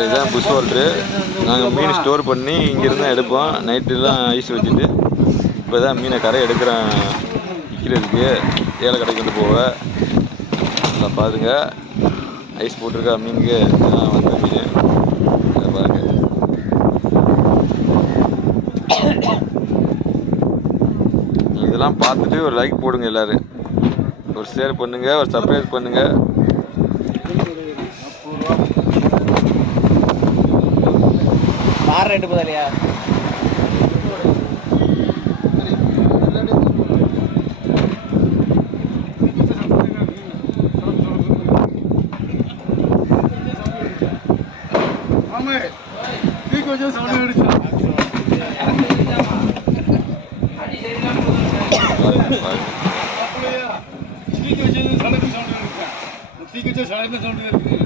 இதுதான் push holder. நாங்கள் mean store பண்ணி இங்கேருந்து தான் எடுப்போம். நைட்டுலாம் ஐஸ் வச்சுட்டு இப்போ தான் மீனை கரை எடுக்கிறேன் விற்கிறதுக்கு. ஏழை கடைக்கு வந்து போக நல்லா பாருங்க. ஐஸ் போட்டிருக்கா மீனுக்கு இதெல்லாம் வந்த மீன் பாருங்க. இதெல்லாம் பார்த்துட்டு ஒரு லைக் போடுங்க, எல்லோரும் ஒரு ஷேர் பண்ணுங்கள், ஒரு சப்ஸ்கிரைப் பண்ணுங்கள். Rate போதலையா sound